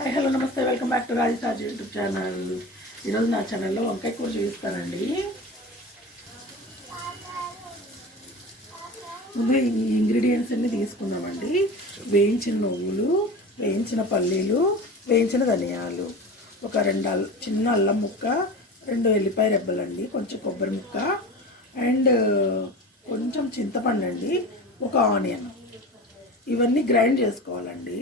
Hi hello నమస్తే, welcome back to Rajataj YouTube channel. ఈరోజు నా ఛానల్లో వంకాయ కూర చూపిస్తానండి. ముందు ఈ ఇంగ్రీడియంట్స్ అన్నీ తీసుకున్నామండి. వేయించిన నువ్వులు, వేయించిన పల్లీలు, వేయించిన ధనియాలు, ఒక చిన్న అల్లం ముక్క, 2 ఎల్లిపాయ రెబ్బలండి, కొంచెం కొబ్బరి ముక్క అండ్ కొంచెం చింతపండు అండి, ఒక ఆనియన్. ఇవన్నీ గ్రైండ్ చేసుకోవాలండి.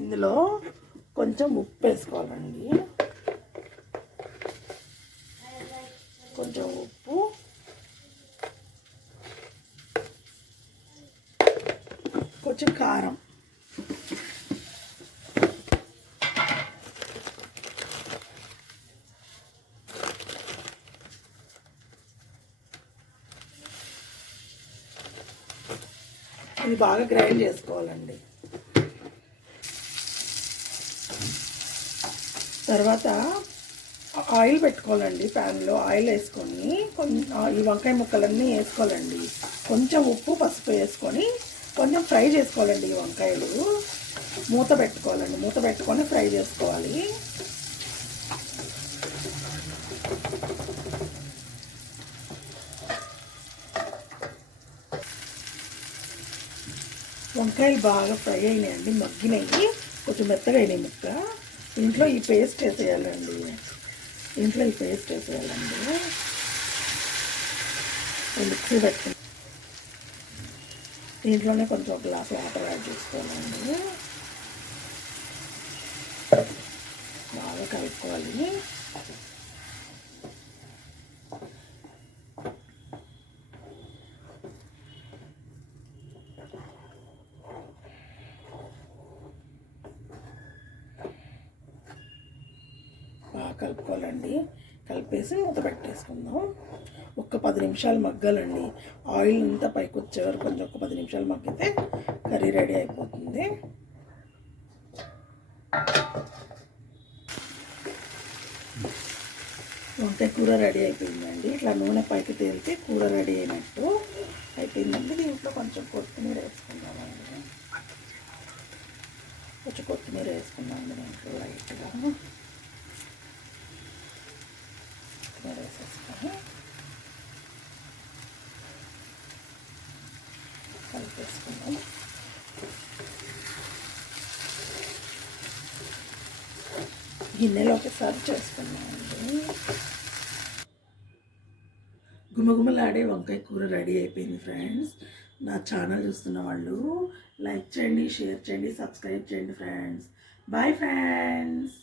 ఇందులో కొంచెం ఉప్పు వేసుకోవాలండి, కొంచెం ఉప్పు, కొంచెం కారం, ఇది బాగా గ్రైండ్ చేసుకోవాలండి. తర్వాత ఆయిల్ పెట్టుకోవాలండి. ప్యాన్లో ఆయిల్ వేసుకొని ఈ వంకాయ ముక్కలన్నీ వేసుకోవాలండి. కొంచెం ఉప్పు పసుపు వేసుకొని కొంచెం ఫ్రై చేసుకోవాలండి. ఈ వంకాయలు మూత పెట్టుకోవాలండి. మూత పెట్టుకొని ఫ్రై చేసుకోవాలి. వంకాయలు బాగా ఫ్రై అయినాయండి, మగ్గినాయి, కొంచెం మెత్తగా అయినాయి ముక్క. ఇంట్లో ఈ పేస్ట్ వేసేయాలండి. మిక్సీ పెట్టుకుని దీంట్లోనే కొంచెం ఒక గ్లాస్ వాటర్ యాడ్ చేసుకోవాలండి. బాగా కలుపుకోవాలి. బాగా కలుపుకోవాలండి. కలిపేసి మూత పెట్టేసుకుందాం. ఒక 10 నిమిషాలు మగ్గాలండి. ఆయిల్ అంతా పైకి వచ్చే వరకు కొంచెం ఒక 10 నిమిషాలు మగ్గితే కర్రీ రెడీ అయిపోతుంది. వంకాయ కూర రెడీ అయిపోయిందండి. ఇట్లా నూనె పైకి తేలితే కూర రెడీ అయినట్టు అయిపోయిందండి. దీంట్లో కొంచెం కొత్తిమీర వేసుకుందామండి. దీంట్లో లైట్గా వేసేసుకొని కలిపేసుకుందాం. గిన్నెలోకి సర్వ్ చేసుకున్నామండి. గుమగుమలాడే వంకాయ కూర రెడీ అయిపోయింది ఫ్రెండ్స్. నా ఛానల్ చూస్తున్న వాళ్ళు లైక్ చేయండి, షేర్ చేయండి, సబ్స్క్రైబ్ చేయండి ఫ్రెండ్స్. Bye friends.